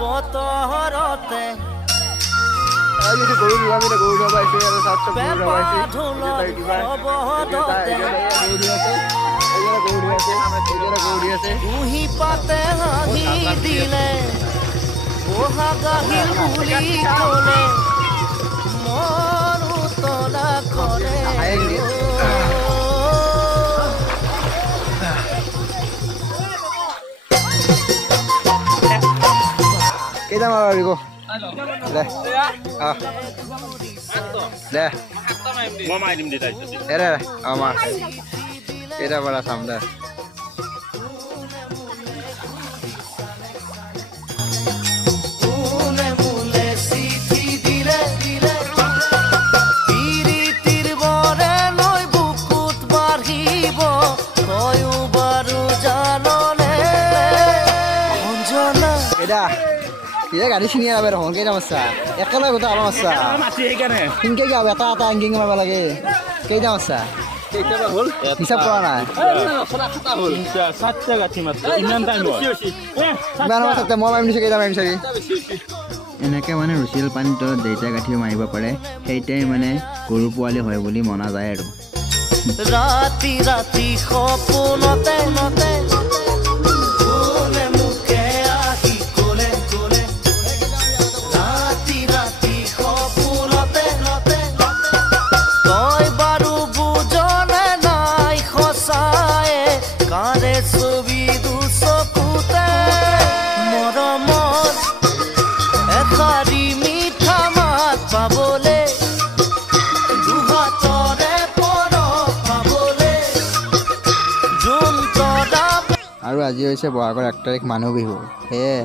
বতৰতে আজি গৰু আমি গৰু পাইছে আৰু সাতশ গৰু পাইছে তুহি পাতে হাঁহি দিলে বহাগাহিল বুলি ক'লে মন উতলা কৰে কেইটা মাৰিব দে দে মই মাৰি দিম দেউতাই এৰে আমাৰ কেইটা পৰা চাম দে ये गाड़ी छिनिया आबे रहन केटा मस्सा एकला गोटा आबा मस्सा মাছি সেইকাৰণে কিনকে কি আবে এটা এটা এঙ্গিং মাৰবা লাগে কেইটা মস্सा কেইটা হল হিসাব কৰা নাই খটা হল 7টা গাঠি মাত্ৰ ইমান টাইম হ'ল ইমান মাত্তে মই মাৰিম দিছে কেইটা মাৰিম চাগে এনেকৈ মানে ৰুচিল পানীৰ তলত যেইটা গাঁঠি মাৰিব পাৰে সেইটাই মানে গৰু পোৱালি হয় বুলি মনা যায় আৰু ৰাতি ৰাতি সপোনতে নতে আৰু আজি হৈছে বহাগৰ 1 তাৰিখ মানুহ বিহু সেয়ে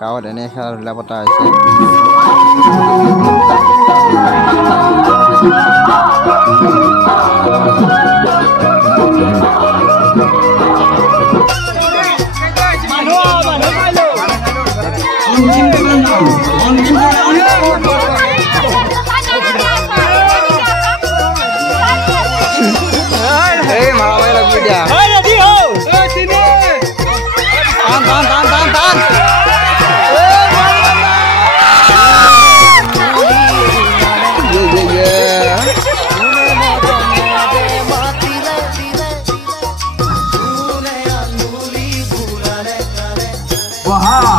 গাঁৱত এনে খেলা ধূলা পতা হৈছে Wow.